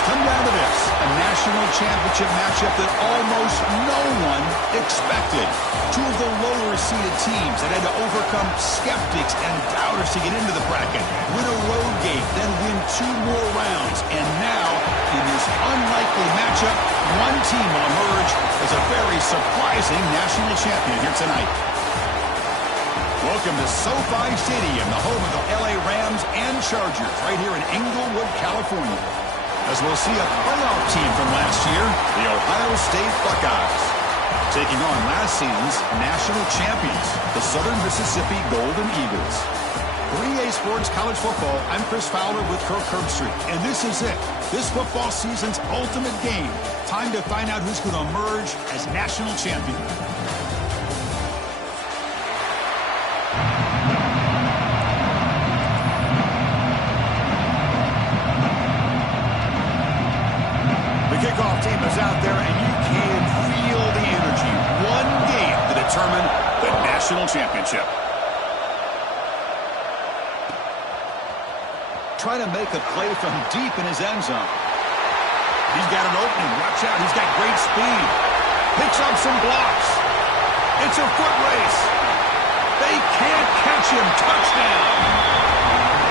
Come down to this, a national championship matchup that almost no one expected. Two of the lower-seeded teams that had to overcome skeptics and doubters to get into the bracket, win a road game, then win 2 more rounds. And now, in this unlikely matchup, one team will emerge as a very surprising national champion here tonight. Welcome to SoFi Stadium, the home of the LA Rams and Chargers, right here in Inglewood, California. As we'll see a playoff team from last year, the Ohio State Buckeyes, taking on last season's national champions, the Southern Mississippi Golden Eagles. For EA Sports College Football, I'm Chris Fowler with Kirk Herbstreit, and this is it. This football season's ultimate game. Time to find out who's going to emerge as national champion. Kickoff team is out there, and you can feel the energy. One game to determine the national championship. Trying to make a play from deep in his end zone. He's got an opening. Watch out. He's got great speed. Picks up some blocks. It's a foot race. They can't catch him. Touchdown.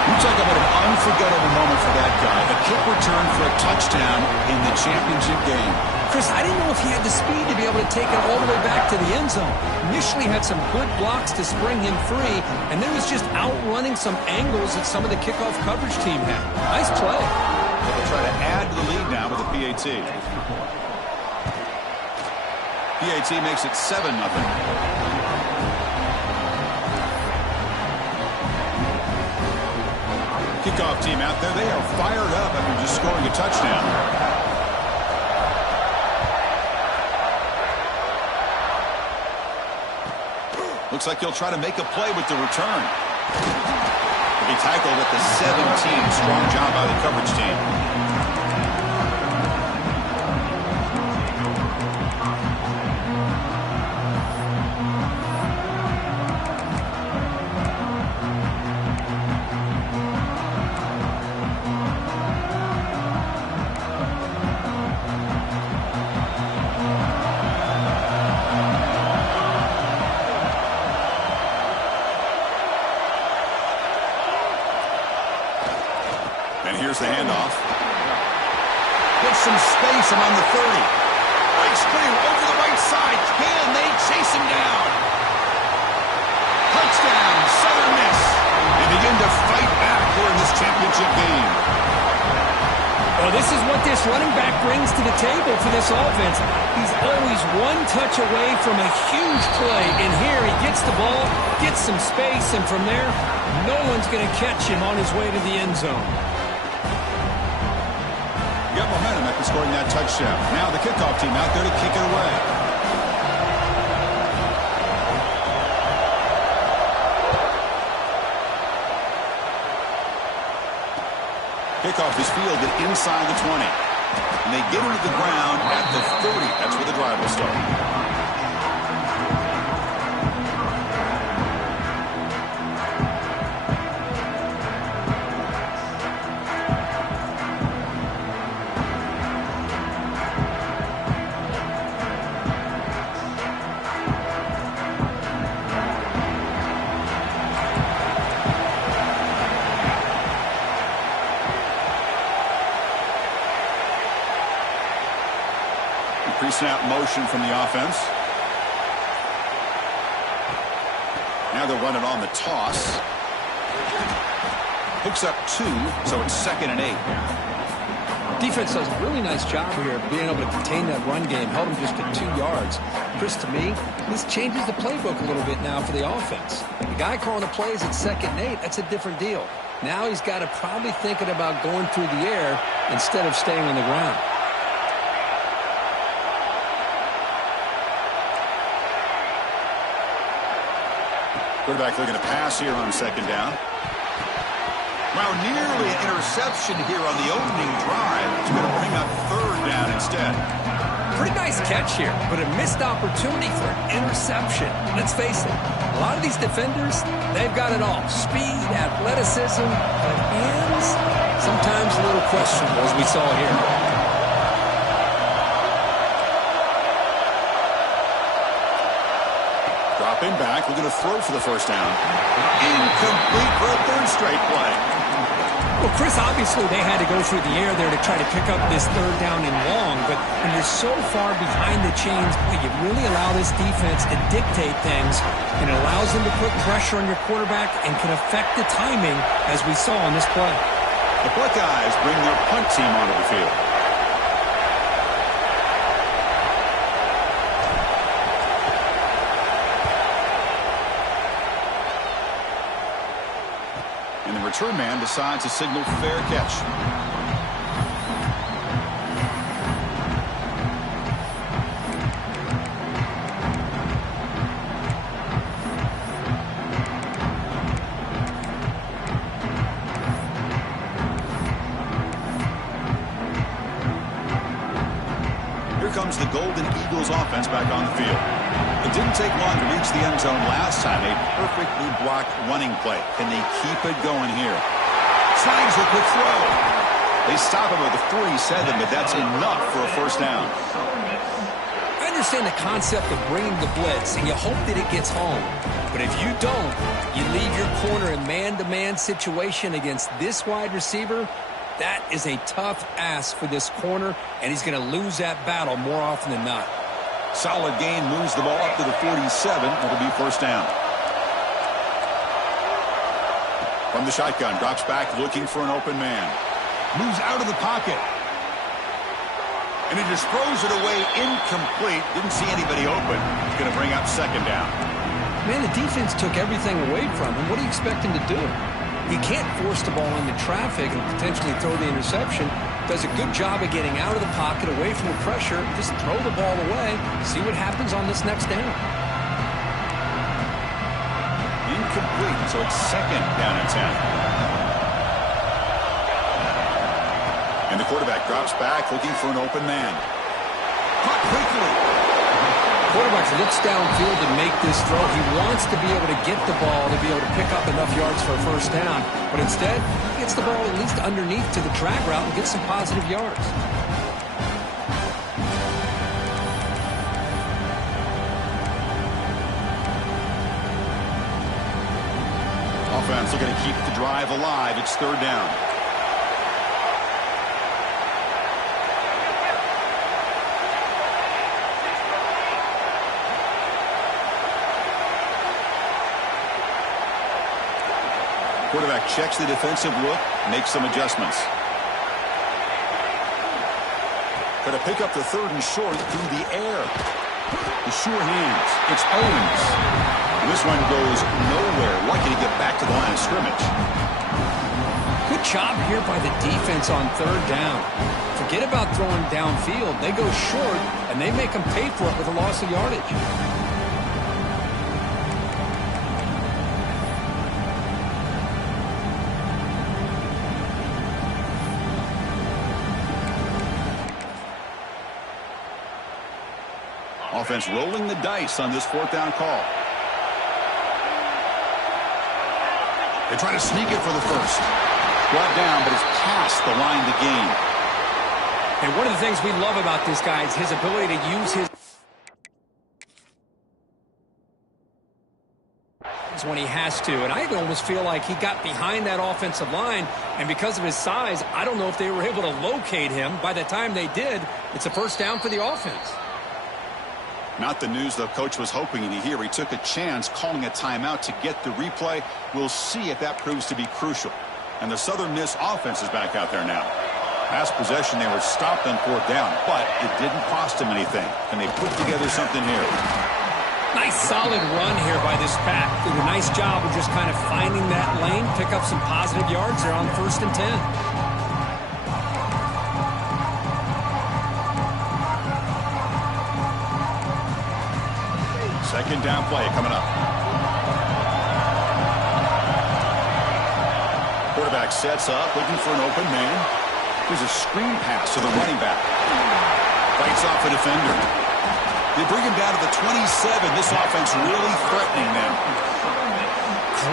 You talk about an unforgettable moment for that guy. A kick return for a touchdown in the championship game. Chris, I didn't know if he had the speed to be able to take it all the way back to the end zone. Initially had some good blocks to spring him free, and then was just outrunning some angles that some of the kickoff coverage team had. Nice play. They'll try to add to the lead now with a PAT. PAT makes it 7-0. Kickoff team out there, they are fired up after just scoring a touchdown. Looks like he'll try to make a play with the return. He tackled at the 17. Strong job by the coverage team. And here's the handoff. Gets some space among the 30. Breaks through over the right side. Can they chase him down? Touchdown, Southern Miss. They begin to fight back here in this championship game. Well, this is what this running back brings to the table for this offense. He's always one touch away from a huge play. And here he gets the ball, gets some space, and from there, no one's going to catch him on his way to the end zone. Got momentum after scoring that touchdown. Now the kickoff team out there to kick it away. Kickoff is fielded inside the 20. And they get into the ground at the 30. That's where the drive will start. Pre-snap motion from the offense. Now they'll run it on the toss. Picks up 2, so it's 2nd and 8. Defense does a really nice job here of being able to contain that run game, held them just to 2 yards. Chris, to me, this changes the playbook a little bit now for the offense. The guy calling the plays at 2nd and 8, that's a different deal. Now he's got to probably thinking about going through the air instead of staying on the ground. Quarterback looking to pass here on 2nd down. Wow, nearly an interception here on the opening drive. It's going to bring up 3rd down instead. Pretty nice catch here, but a missed opportunity for an interception. Let's face it, a lot of these defenders, they've got it all. Speed, athleticism, but hands, sometimes a little questionable, as we saw here. Dropping back, looking to throw for the 1st down. Incomplete for a 3rd straight play. Well, Chris, obviously they had to go through the air there to try to pick up this 3rd down and long, but when you're so far behind the chains, you really allow this defense to dictate things, and it allows them to put pressure on your quarterback and can affect the timing, as we saw on this play. The Buckeyes bring their punt team onto the field. And the return man decides to signal fair catch. Here comes the Golden Eagles offense back on the field. It didn't take long to reach the end zone last time. A perfectly blocked running play. Can they keep it going here? Slangs a quick throw. They stop him with a 3-7, but that's enough for a 1st down. I understand the concept of bringing the blitz, and you hope that it gets home. But if you don't, you leave your corner in man-to-man situation against this wide receiver. That is a tough ask for this corner, and he's going to lose that battle more often than not. Solid gain, moves the ball up to the 47. It'll be 1st down. From the shotgun, drops back looking for an open man. Moves out of the pocket. And he just throws it away incomplete. Didn't see anybody open. It's going to bring up 2nd down. Man, the defense took everything away from him. What do you expect him to do? He can't force the ball into traffic and potentially throw the interception. Does a good job of getting out of the pocket, away from the pressure. Just throw the ball away. See what happens on this next down. Incomplete, so it's 2nd down and 10. And the quarterback drops back, looking for an open man. Caught quickly. Quarterback looks downfield to make this throw. He wants to be able to get the ball to be able to pick up enough yards for a 1st down. But instead, he gets the ball at least underneath to the drag route and gets some positive yards. Offense looking to keep the drive alive. It's 3rd down. Quarterback checks the defensive look, makes some adjustments. Going to pick up the 3rd and short through the air. The sure hands. It's Owens. And this one goes nowhere. Lucky to get back to the line of scrimmage. Good job here by the defense on 3rd down. Forget about throwing downfield. They go short, and they make them pay for it with a loss of yardage. Offense rolling the dice on this 4th down call. They try to sneak it for the 1st. Brought down, but it's past the line to gain. And one of the things we love about this guy is his ability to use his when he has to. And I almost feel like he got behind that offensive line, and because of his size, I don't know if they were able to locate him. By the time they did, it's a 1st down for the offense. Not the news the coach was hoping to hear. He took a chance calling a timeout to get the replay. We'll see if that proves to be crucial. And the Southern Miss offense is back out there now. Last possession, they were stopped on 4th down, but it didn't cost them anything. Can they put together something here? Nice solid run here by this pack. Did a nice job of just kind of finding that lane, pick up some positive yards there on 1st and 10. Second down play coming up. Quarterback sets up, looking for an open man. Here's a screen pass to the running back. Fights off a defender. They bring him down to the 27. This offense really threatening them.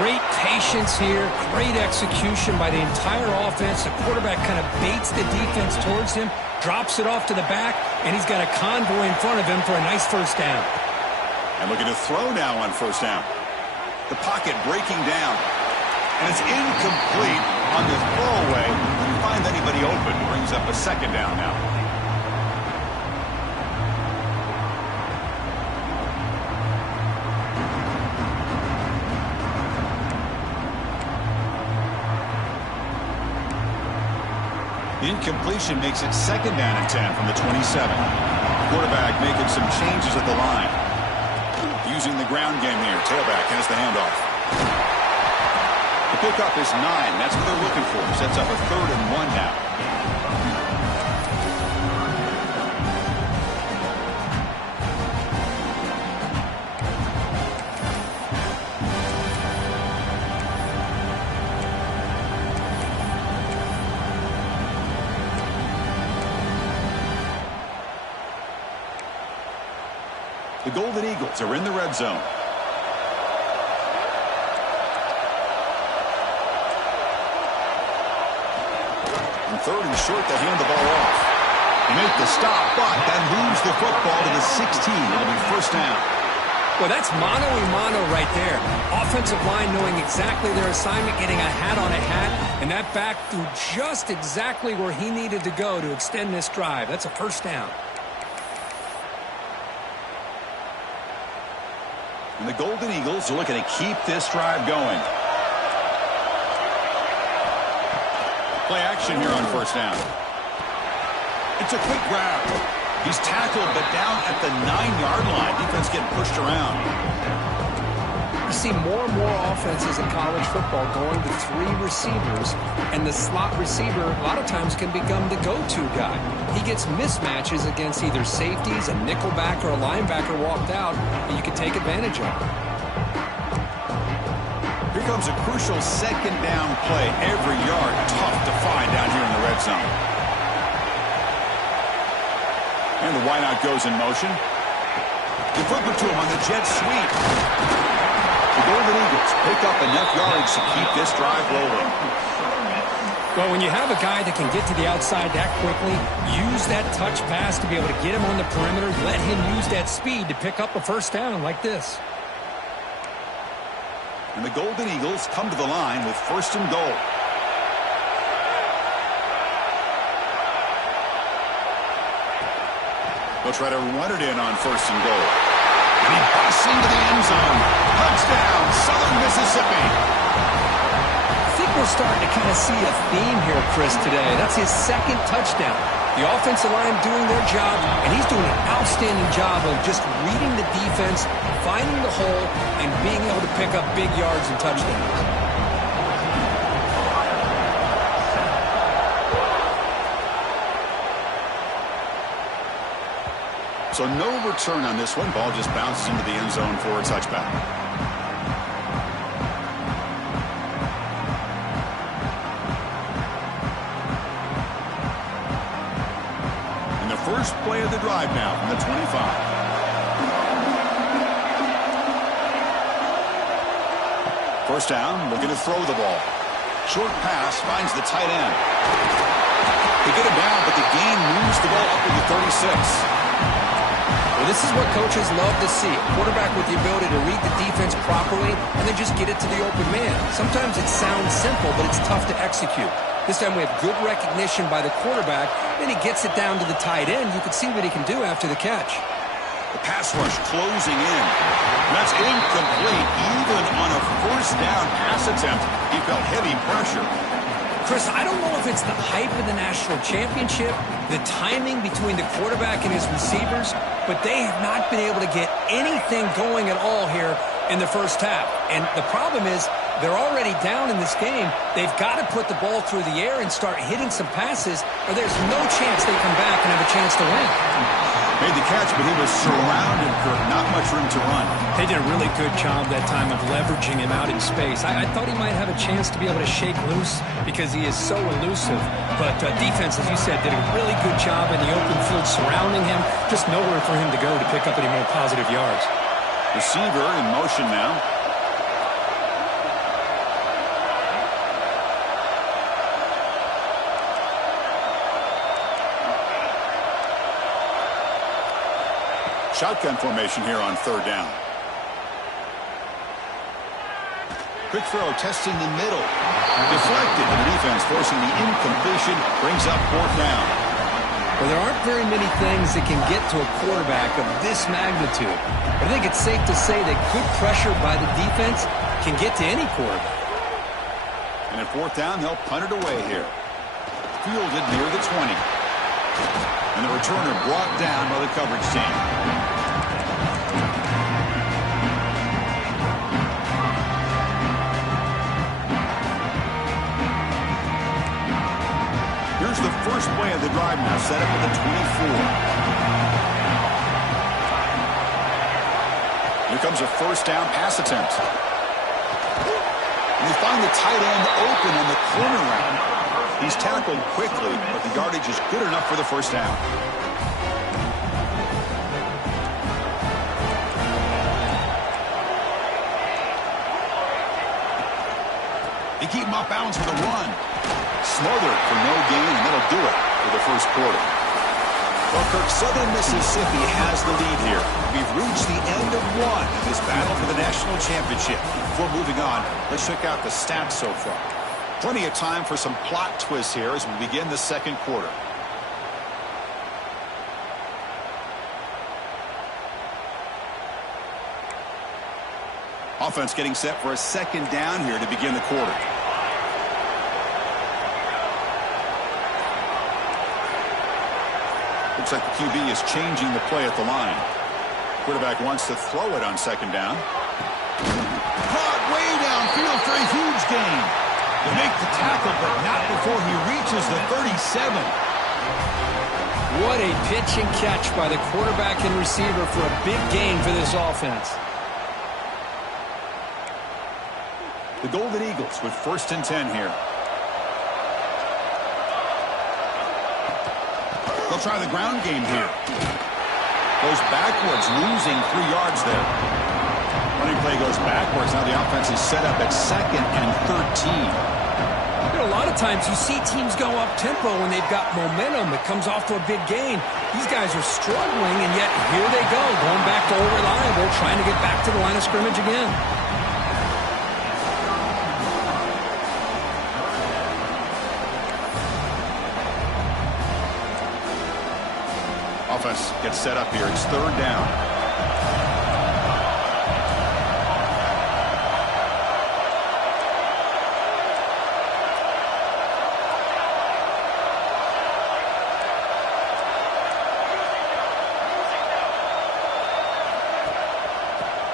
Great patience here. Great execution by the entire offense. The quarterback kind of baits the defense towards him, drops it off to the back, and he's got a convoy in front of him for a nice 1st down. And looking to throw now on 1st down. The pocket breaking down. And it's incomplete on the throwaway. Couldn't find anybody open. Brings up a 2nd down now. Incompletion makes it 2nd down and 10 from the 27. Quarterback making some changes at the line. Using the ground game here. Tailback has the handoff. The pickup is 9. That's what they're looking for. Sets up a 3rd and 1 now. The Golden Eagles are in the red zone. And 3rd and short to hand the ball off. They make the stop, but that moves the football to the 16. It'll be 1st down. Well, that's mano-a-mano right there. Offensive line knowing exactly their assignment, getting a hat on a hat, and that back threw just exactly where he needed to go to extend this drive. That's a 1st down. And the Golden Eagles are looking to keep this drive going. Play action here on 1st down. It's a quick grab. He's tackled, but down at the 9-yard line. Defense getting pushed around. You see more and more offenses in college football going to 3 receivers, and the slot receiver a lot of times can become the go-to guy. He gets mismatches against either safeties, a nickelback, or a linebacker walked out, and you can take advantage of it. Here comes a crucial 2nd down play. Every yard tough to find down here in the red zone. And the wideout goes in motion. They flip it to him on the jet sweep. The Golden Eagles pick up enough yards to keep this drive rolling. Well, when you have a guy that can get to the outside that quickly, use that touch pass to be able to get him on the perimeter, let him use that speed to pick up a 1st down like this. And the Golden Eagles come to the line with 1st and goal. They'll try to run it in on 1st and goal. And he busts into the end zone. Touchdown, Southern Mississippi. I think we're starting to kind of see a theme here, Chris, today. That's his 2nd touchdown. The offensive line doing their job, and he's doing an outstanding job of just reading the defense, finding the hole, and being able to pick up big yards and touchdowns. So no return on this one. Ball just bounces into the end zone for a touchback. And the first play of the drive now from the 25. First down, looking to throw the ball. Short pass finds the tight end. They get him down, but the gain moves the ball up to the 36. Well, this is what coaches love to see. A quarterback with the ability to read the defense properly and then just get it to the open man. Sometimes it sounds simple, but it's tough to execute. This time we have good recognition by the quarterback, then he gets it down to the tight end. You can see what he can do after the catch. The pass rush closing in. That's incomplete. Even on a 1st down pass attempt, he felt heavy pressure. Chris, I don't know if it's the hype of the national championship, the timing between the quarterback and his receivers, but they have not been able to get anything going at all here in the first half. And the problem is they're already down in this game. They've got to put the ball through the air and start hitting some passes, or there's no chance they come back and have a chance to win. Made the catch, but he was surrounded, Kirk. Not much room to run. They did a really good job that time of leveraging him out in space. I thought he might have a chance to be able to shake loose because he is so elusive. But defense, as you said, did a really good job in the open field surrounding him. Just nowhere for him to go to pick up any more positive yards. Receiver in motion now. Shotgun formation here on third down. Quick throw, testing the middle. Deflected, and the defense forcing the incompletion. Brings up fourth down. Well, there aren't very many things that can get to a quarterback of this magnitude. But I think it's safe to say that good pressure by the defense can get to any quarterback. And at fourth down, they'll punt it away here. Fielded near the 20. And the returner brought down by the coverage team. Here's the first play of the drive now, set up at the 24. Here comes a first down pass attempt. And they find the tight end open on the corner route. He's tackled quickly, but the yardage is good enough for the first down. They keep him off bounds for the run. Smothered for no gain, and that'll do it for the first quarter. Well, Kirk, Southern Mississippi has the lead here. We've reached the end of one in this battle for the national championship. Before moving on, let's check out the stats so far. Plenty of time for some plot twists here as we begin the second quarter. Offense getting set for a second down here to begin the quarter. Looks like the QB is changing the play at the line. Quarterback wants to throw it on second down. Caught way downfield for a huge gain. They make the tackle, but not before he reaches the 37. What a pitch and catch by the quarterback and receiver for a big gain for this offense. The Golden Eagles with first and 10 here. They'll try the ground game here. Goes backwards, losing 3 yards there. Running play goes backwards. Now the offense is set up at second and 13. You know, a lot of times you see teams go up-tempo when they've got momentum. It comes off to a big gain. These guys are struggling, and yet here they go, going back to old reliable, trying to get back to the line of scrimmage again. Offense gets set up here. It's third down.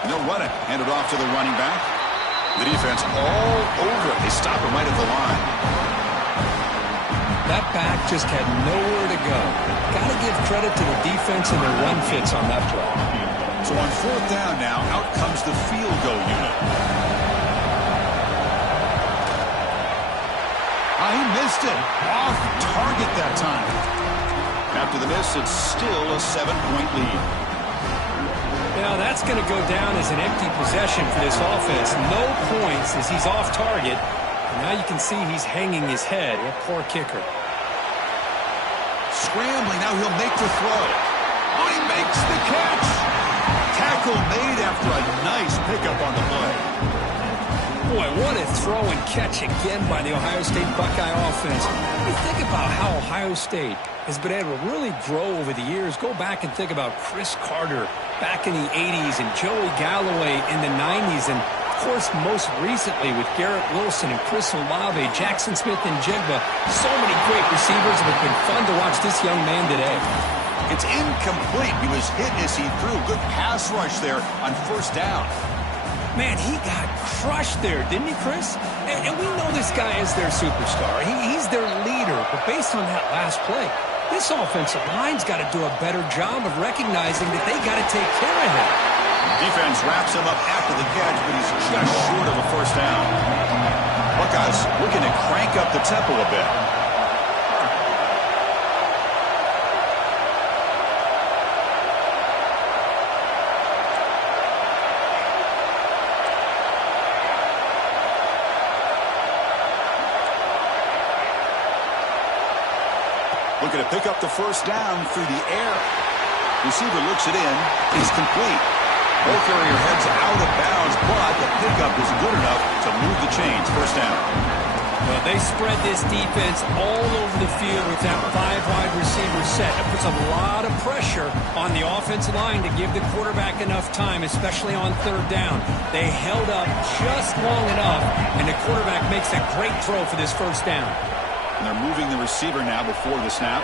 They'll run it. Hand it off to the running back. The defense all over it. They stop him right at the line. That back just had nowhere to go. Got to give credit to the defense and their run fits on that play. So on fourth down now, out comes the field goal unit. He missed it. Off target that time. After the miss, it's still a 7-point lead. Now that's going to go down as an empty possession for this offense. No points as he's off target. And now you can see he's hanging his head. A poor kicker. Scrambling, now he'll make the throw. Oh, he makes the catch. Tackle made after a nice pickup on the play. Boy, what a throw and catch again by the Ohio State Buckeye offense. When you think about how Ohio State has been able to really grow over the years, go back and think about Chris Carter back in the 80s and Joey Galloway in the 90s, and course, most recently with Garrett Wilson and Chris Olave, Jackson Smith and Jigba, so many great receivers, and it's been fun to watch this young man today. It's incomplete. He was hit as he threw. Good pass rush there on first down. Man, he got crushed there, didn't he, Chris? And we know this guy is their superstar. He's their leader. But based on that last play, this offensive line's got to do a better job of recognizing that they got to take care of him. Defense wraps him up after the catch, but he's just short of a first down. Buckeyes looking to crank up the tempo a bit. Looking to pick up the first down through the air. Receiver looks it in. He's complete. Ball carrier heads out of bounds, but the pickup is good enough to move the chains. First down. Well, they spread this defense all over the field with that 5-wide receiver set. It puts a lot of pressure on the offensive line to give the quarterback enough time, especially on third down. They held up just long enough, and the quarterback makes a great throw for this first down. And they're moving the receiver now before the snap.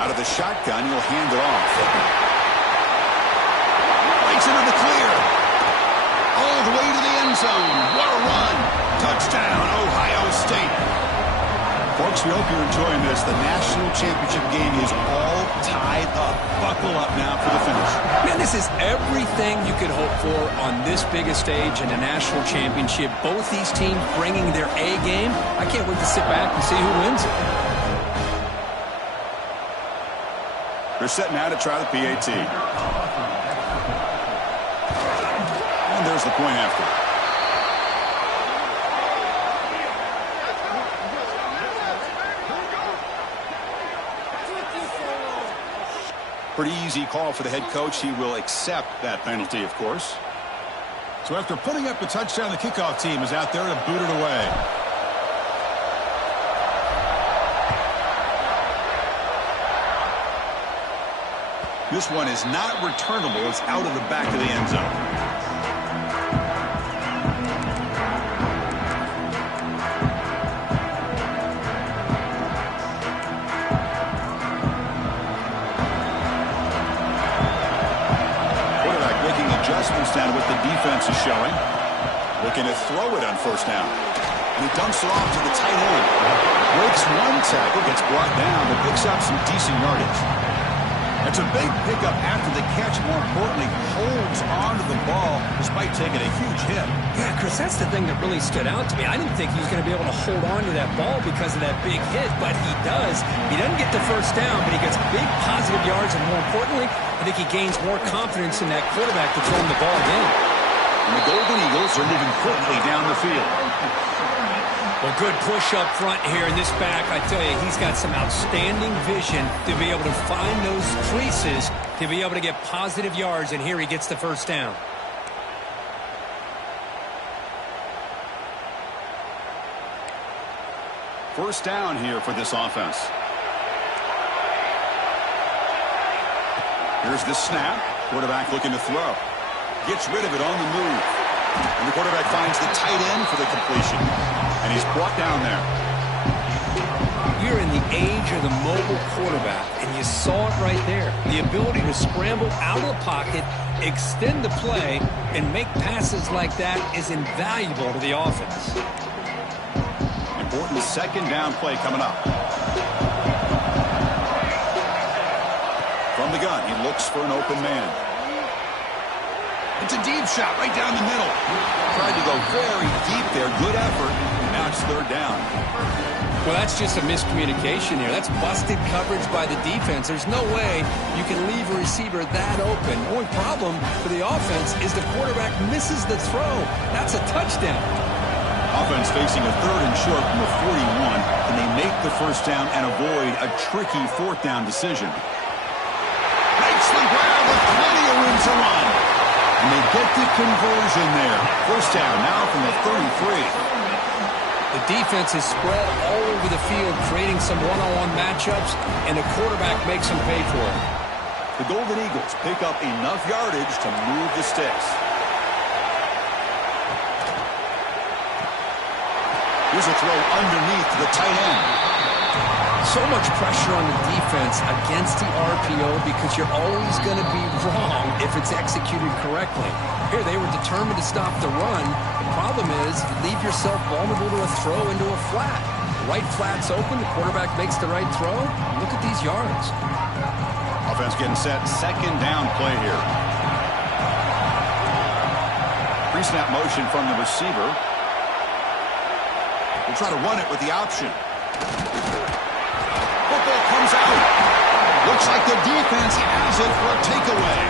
Out of the shotgun, he'll hand it off. Breaks into the clear. All the way to the end zone. What a run. Touchdown, Ohio State. Folks, we hope you're enjoying this. The national championship game is all tied up. Buckle up now for the finish. Man, this is everything you could hope for on this biggest stage in a national championship. Both these teams bringing their A game. I can't wait to sit back and see who wins it. They're set now to try the PAT. And there's the point after. Pretty easy call for the head coach. He will accept that penalty, of course. So after putting up a touchdown, the kickoff team is out there to boot it away. This one is not returnable. It's out of the back of the end zone. Quarterback making adjustments down to what the defense is showing. Looking to throw it on first down. And he dumps it off to the tight end. Breaks one tackle, gets brought down, but picks up some decent yardage. It's a big pickup after the catch. More importantly, holds onto the ball despite taking a huge hit. Yeah, Chris, that's the thing that really stood out to me. I didn't think he was going to be able to hold on to that ball because of that big hit, but he does. He doesn't get the first down, but he gets big positive yards, and more importantly, I think he gains more confidence in that quarterback to throw him the ball again. And the Golden Eagles are moving quickly down the field. Well, good push up front here in this back. I tell you, he's got some outstanding vision to be able to find those creases, to be able to get positive yards, and here he gets the first down. First down here for this offense. Here's the snap. Quarterback looking to throw. Gets rid of it on the move. And the quarterback finds the tight end for the completion. And he's brought down there. We're in the age of the mobile quarterback, and you saw it right there. The ability to scramble out of the pocket, extend the play, and make passes like that is invaluable to the offense. Important second down play coming up. From the gun, he looks for an open man. It's a deep shot right down the middle. Tried to go very deep there. Good effort. Now it's third down. Well, that's just a miscommunication here. That's busted coverage by the defense. There's no way you can leave a receiver that open. The only problem for the offense is the quarterback misses the throw. That's a touchdown. Offense facing a third and short from the 41, and they make the first down and avoid a tricky fourth down decision. Makes the grab with plenty of room to run. And they get the conversion there. First down now from the 33. The defense is spread all over the field, creating some one-on-one matchups, and the quarterback makes them pay for it. The Golden Eagles pick up enough yardage to move the sticks. Here's a throw underneath the tight end. So much pressure on the defense against the RPO because you're always going to be wrong if it's executed correctly. Here, they were determined to stop the run. The problem is you leave yourself vulnerable to a throw into a flat. The right flat's open. The quarterback makes the right throw. Look at these yards. Offense getting set. Second down play here. Pre-snap motion from the receiver. We'll try to run it with the option. Football comes out. Looks like the defense has it for a takeaway.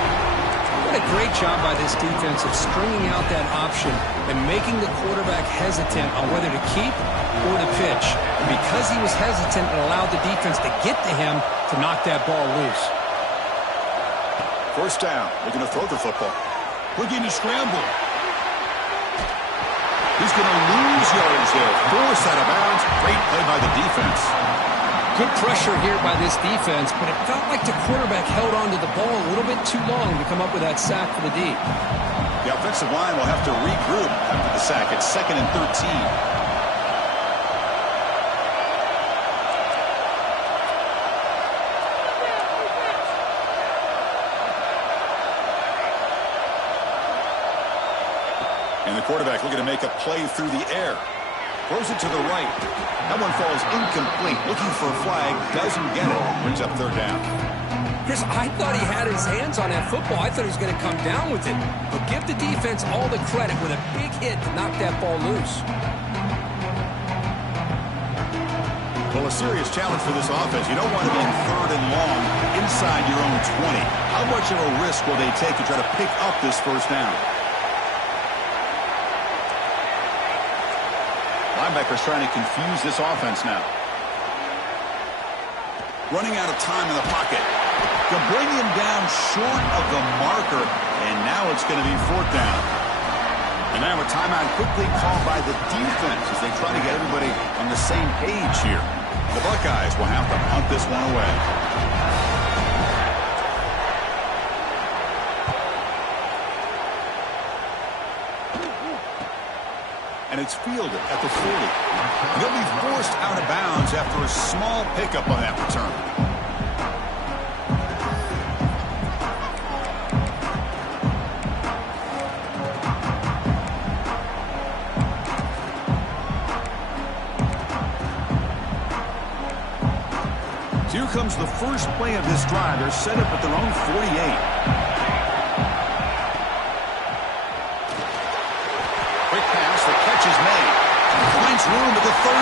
What a great job by this defense of stringing out that option and making the quarterback hesitant on whether to keep or to pitch. And because he was hesitant, it allowed the defense to get to him to knock that ball loose. First down. Looking to throw the football. Looking to scramble. He's going to lose yards there. Forced out of bounds. Great play by the defense. Good pressure here by this defense, but it felt like the quarterback held on to the ball a little bit too long to come up with that sack for the D. The offensive line will have to regroup after the sack. It's 2nd and 13. And the quarterback looking to make a play through the air. Throws it to the right. That one falls incomplete. Looking for a flag. Doesn't get it. Brings up third down. Chris, I thought he had his hands on that football. I thought he was going to come down with it. But give the defense all the credit with a big hit to knock that ball loose. Well, a serious challenge for this offense. You don't want to be in 3rd and long inside your own 20. How much of a risk will they take to try to pick up this first down? Linebackers trying to confuse this offense now. Running out of time in the pocket. They'll bring him down short of the marker, and now it's going to be 4th down. And now a timeout quickly called by the defense as they try to get everybody on the same page here. The Buckeyes will have to punt this one away. And it's fielded at the 40. And they'll be forced out of bounds after a small pickup on that return. So here comes the first play of this drive. They're set up at their own 48. Catch is made. Finds room at the 30.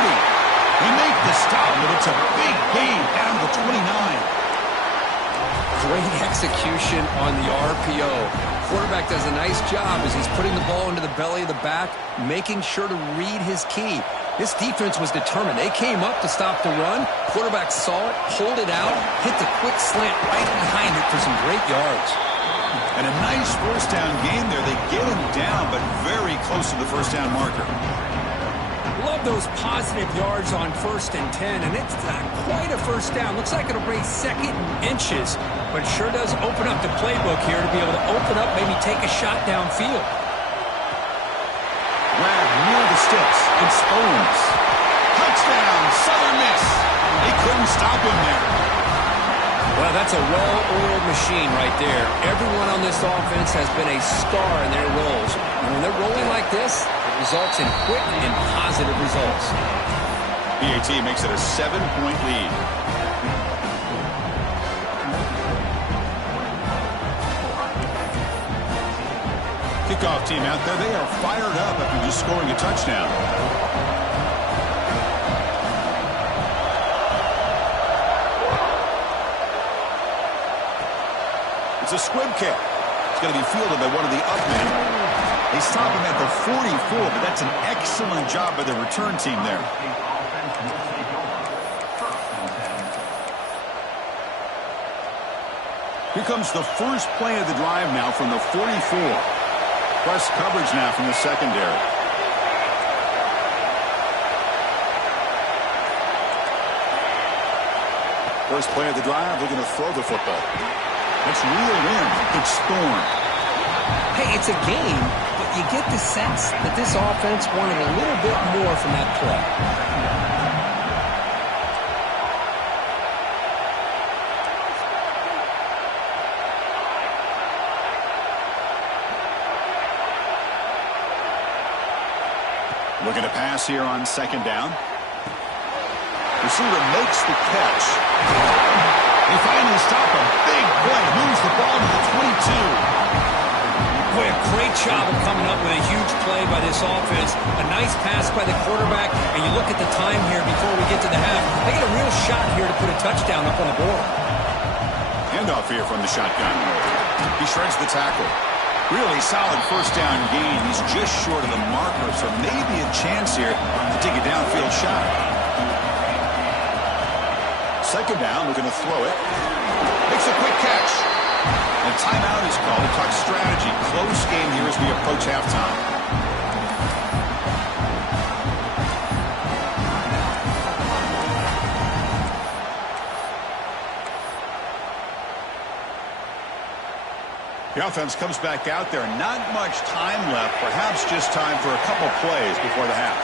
They make the stop, but it's a big gain down to the 29. Great execution on the RPO. Quarterback does a nice job as he's putting the ball into the belly of the back, making sure to read his key. This defense was determined. They came up to stop the run. Quarterback saw it, pulled it out, hit the quick slant right behind it for some great yards. And a nice first down game there. They get him down, but very close to the first down marker. Love those positive yards on 1st and 10, and it's not quite a first down. Looks like it'll bring 2nd and inches, but it sure does open up the playbook here to be able to open up, maybe take a shot downfield. Grab near the sticks and Spoons. Touchdown, Southern Miss. They couldn't stop him there. Well, that's a well-oiled machine right there. Everyone on this offense has been a star in their roles. And when they're rolling like this, it results in quick and positive results. PAT makes it a 7-point lead. Kickoff team out there. They are fired up after just scoring a touchdown. It's a squib kick. It's going to be fielded by one of the up men. They stop him at the 44, but that's an excellent job by the return team there. Here comes the first play of the drive now from the 44. Press coverage now from the secondary. First play of the drive, looking to throw the football. It's reeled in. It's Thorne. Hey, it's a game, but you get the sense that this offense wanted a little bit more from that play. Looking to pass here on second down. Receiver makes the catch. They finally stop a big play. Moves the ball to the 22. Boy, a great job of coming up with a huge play by this offense. A nice pass by the quarterback. And you look at the time here before we get to the half. They get a real shot here to put a touchdown up on the board. Handoff here from the shotgun. He shreds the tackle. Really solid first down gain. He's just short of the marker, so maybe a chance here to take a downfield shot. Second down, looking to throw it. Makes a quick catch. And timeout is called to talk strategy. Close game here as we approach halftime. The offense comes back out there. Not much time left. Perhaps just time for a couple plays before the half.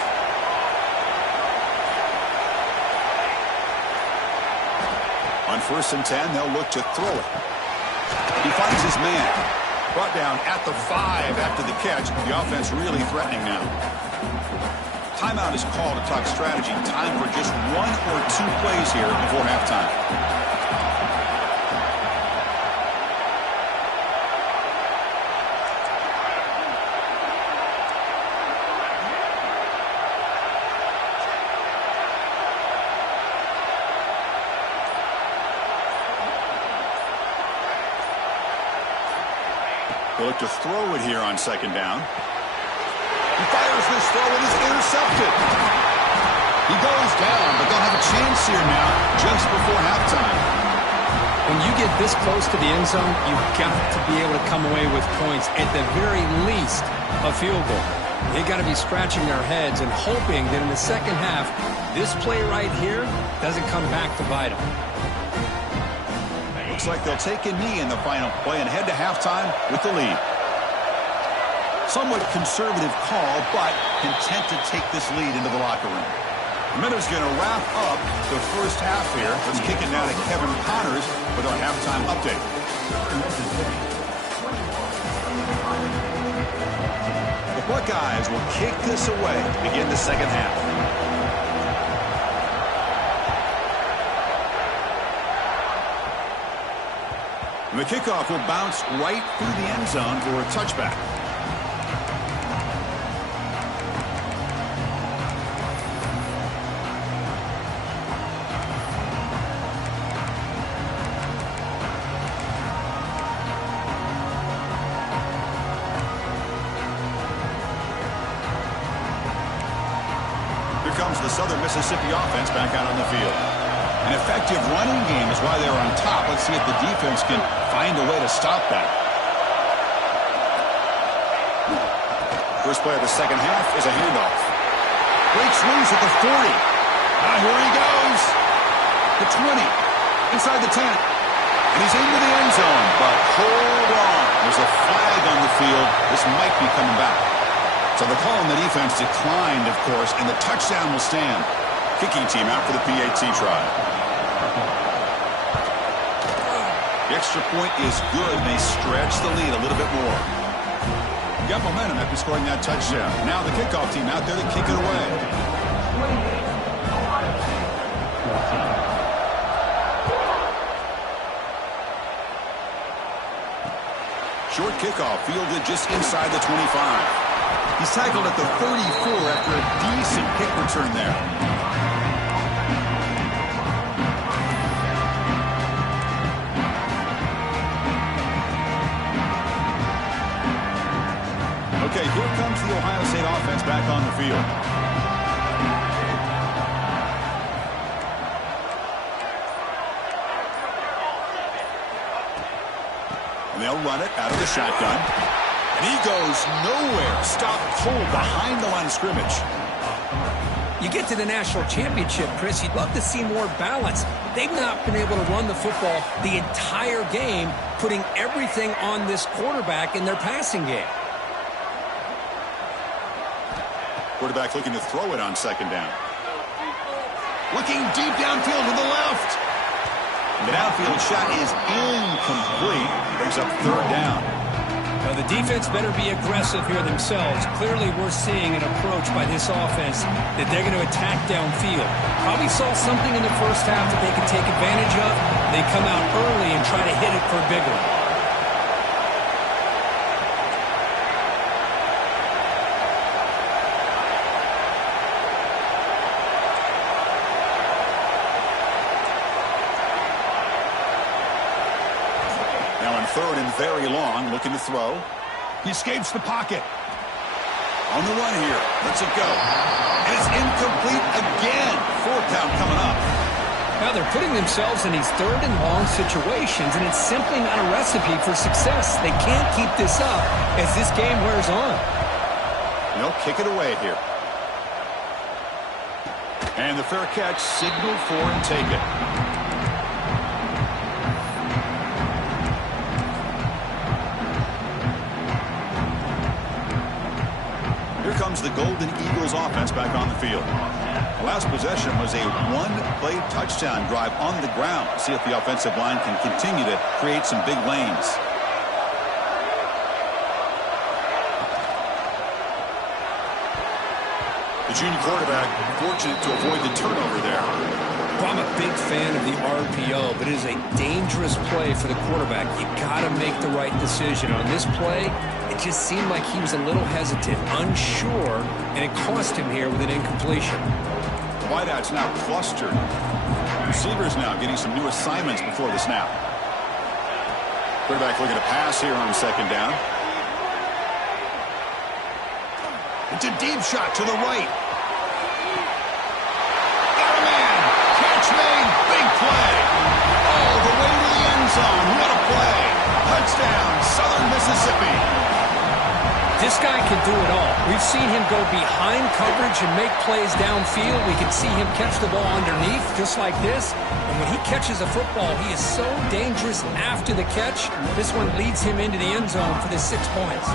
On 1st and 10, they'll look to throw it. He finds his man. Brought down at the 5 after the catch. The offense really threatening now. Timeout is called to talk strategy. Time for just 1 or 2 plays here before halftime. They'll look to throw it here on second down. He fires this throw and is intercepted. He goes down, but they'll have a chance here now just before halftime. When you get this close to the end zone, you've got to be able to come away with points, at the very least a field goal. They've got to be scratching their heads and hoping that in the second half, this play right here doesn't come back to bite them. Looks like they'll take a knee in the final play and head to halftime with the lead. Somewhat conservative call, but content to take this lead into the locker room. The Minnows going to wrap up the first half here. Let's kick it now to Kevin Connors with our halftime update. The Buckeyes will kick this away to begin the second half. The kickoff will bounce right through the end zone for a touchback. Here comes the Southern Mississippi offense back out on the field. An effective running game is why they're on top. Let's see if the defense can find a way to stop that. First play of the second half is a handoff. Breaks loose at the 40. Here he goes. The 20. Inside the 10. And he's into the end zone. But hold on. There's a flag on the field. This might be coming back. So the call on the defense declined, of course, and the touchdown will stand. Kicking team out for the PAT try. The extra point is good, and they stretch the lead a little bit more. Got momentum after scoring that touchdown. Now the kickoff team out there to kick it away. Short kickoff fielded just inside the 25. He's tackled at the 34 after a decent kick return there. Okay, here comes the Ohio State offense back on the field. And they'll run it out of the shotgun. And he goes nowhere. Stopped cold behind the line of scrimmage. You get to the national championship, Chris, you'd love to see more balance. They've not been able to run the football the entire game, putting everything on this quarterback in their passing game. Quarterback looking to throw it on second down. Looking deep downfield to the left. The downfield shot is incomplete. Brings up third down. Now the defense better be aggressive here themselves. Clearly we're seeing an approach by this offense that they're going to attack downfield. Probably saw something in the first half that they could take advantage of. They come out early and try to hit it for a big one. Third and very long, looking to throw. He escapes the pocket. On the run here. Lets it go. And it's incomplete again. Fourth down coming up. Now they're putting themselves in these third and long situations, and it's simply not a recipe for success. They can't keep this up as this game wears on. They'll kick it away here. And the fair catch signaled for and take it. Comes the Golden Eagles offense back on the field. The last possession was a one-play touchdown drive on the ground. See if the offensive line can continue to create some big lanes. The junior quarterback fortunate to avoid the turnover there. Well, I'm a big fan of the RPO, but it is a dangerous play for the quarterback. You got to make the right decision. On this play, it just seemed like he was a little hesitant, unsure, and it cost him here with an incompletion. The wideouts now clustered. Receivers now getting some new assignments before the snap. Quarterback looking to pass here on second down. It's a deep shot to the right. Made, big play, all the way to the end zone. What a play. Touchdown, Southern Mississippi. This guy can do it all. We've seen him go behind coverage and make plays downfield. We can see him catch the ball underneath, just like this. And when he catches a football, he is so dangerous after the catch. This one leads him into the end zone for the 6 points.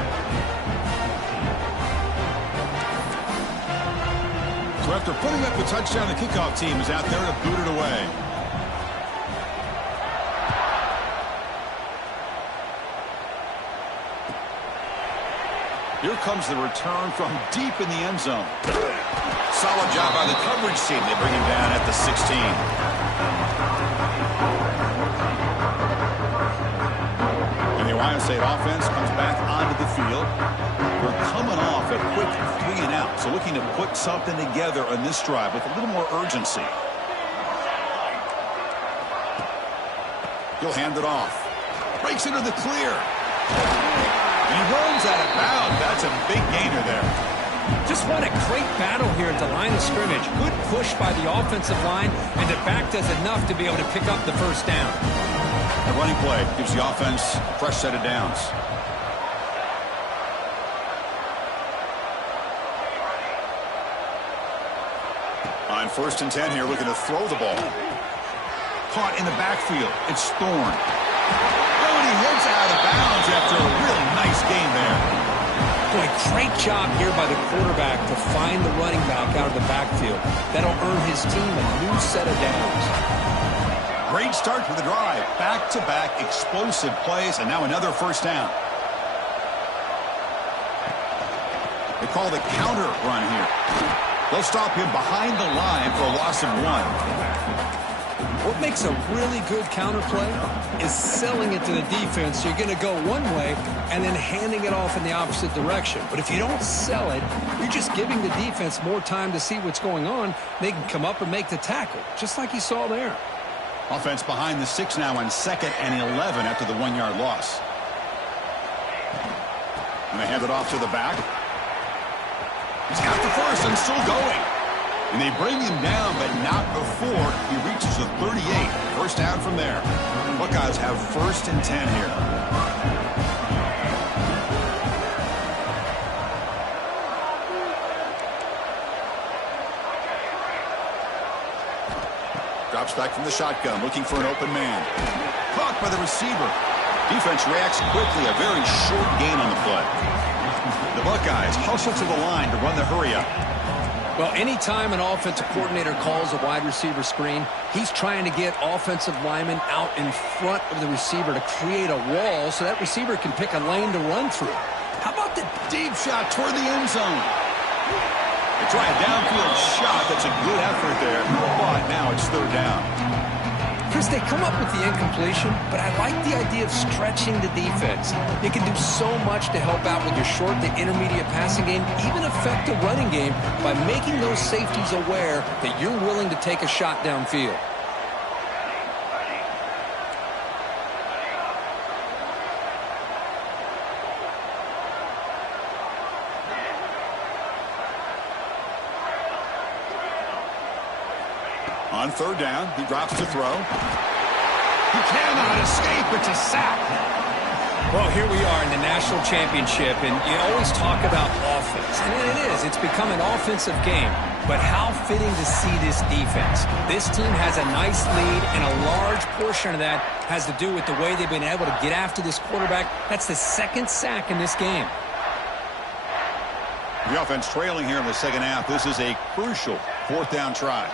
So after putting up the touchdown, the kickoff team is out there to boot it away. Here comes the return from deep in the end zone. Solid job by the coverage team. They bring him down at the 16. And the Ohio State offense comes back onto the field. We're coming off a quick 3 and out, so looking to put something together on this drive with a little more urgency. He'll hand it off. Breaks into the clear. And he rolls out of bounds. That's a big gainer there. Just won a great battle here at the line of scrimmage. Good push by the offensive line, and the back does enough to be able to pick up the first down. The running play gives the offense a fresh set of downs. On 1st and 10 here, looking to throw the ball. Caught in the backfield. It's Thorne. Oh, and he hits out of bounds after a really nice game there. Boy, great job here by the quarterback to find the running back out of the backfield. That'll earn his team a new set of downs. Great start to the drive. Back-to-back explosive plays, and now another first down. They call the counter run here. They'll stop him behind the line for a loss of 1. What makes a really good counter play is selling it to the defense. You're going to go one way and then handing it off in the opposite direction. But if you don't sell it, you're just giving the defense more time to see what's going on. They can come up and make the tackle, just like you saw there. Offense behind the 6 now on 2nd and 11 after the 1-yard loss. And they hand it off to the back. He's got the first and still going. And they bring him down, but not before he reaches the 38. First down from there. Buckeyes have 1st and 10 here. Drops back from the shotgun, looking for an open man. Caught by the receiver. Defense reacts quickly. A very short gain on the play. The Buckeyes hustle to the line to run the hurry-up. Well, anytime an offensive coordinator calls a wide receiver screen, he's trying to get offensive linemen out in front of the receiver to create a wall so that receiver can pick a lane to run through. How about the deep shot toward the end zone? They try a downfield shot. That's a good effort there. But now it's third down. Chris, they come up with the incompletion, but I like the idea of stretching the defense. It can do so much to help out with your short to intermediate passing game, even affect the running game by making those safeties aware that you're willing to take a shot downfield. On third down, he drops to throw. He cannot escape. It's a sack. Well, here we are in the national championship, and you always talk about offense. And it is. It's become an offensive game. But how fitting to see this defense. This team has a nice lead, and a large portion of that has to do with the way they've been able to get after this quarterback. That's the second sack in this game. The offense trailing here in the second half. This is a crucial fourth down try.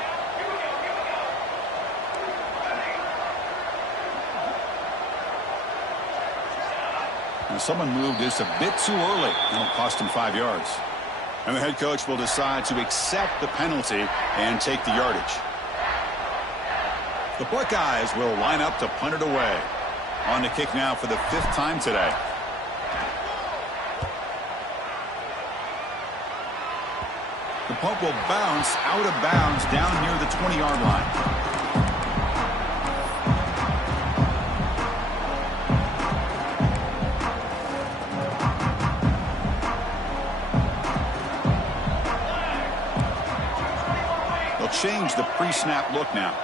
Someone moved this a bit too early. It'll cost him 5 yards. And the head coach will decide to accept the penalty and take the yardage. The Buckeyes will line up to punt it away. On the kick now for the 5th time today. The punt will bounce out of bounds down near the 20-yard line. Change the pre-snap look now.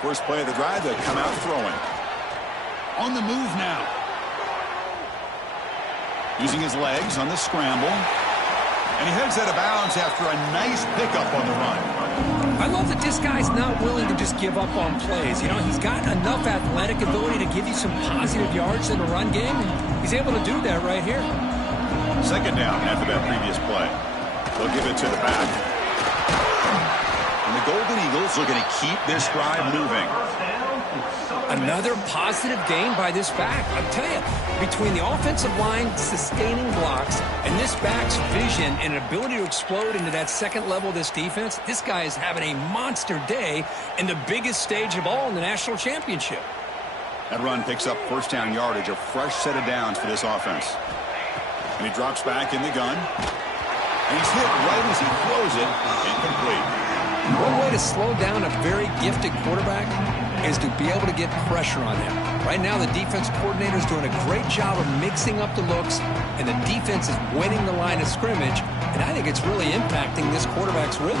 First play of the drive, they come out throwing. On the move now. Using his legs on the scramble. And he heads out of bounds after a nice pickup on the run. I love that this guy's not willing to just give up on plays. You know, he's got enough athletic ability to give you some positive yards in the run game. And he's able to do that right here. Second down after that previous play. They'll give it to the back. And the Golden Eagles are going to keep this drive moving. Another positive gain by this back. I'll tell you, between the offensive line sustaining blocks and this back's vision and ability to explode into that second level of this defense, this guy is having a monster day in the biggest stage of all in the national championship. That run picks up first down yardage, a fresh set of downs for this offense. And he drops back in the gun. And he's hit right as he throws it, incomplete. One way to slow down a very gifted quarterback is to be able to get pressure on him. Right now, the defense coordinator is doing a great job of mixing up the looks, and the defense is winning the line of scrimmage, and I think it's really impacting this quarterback's rhythm.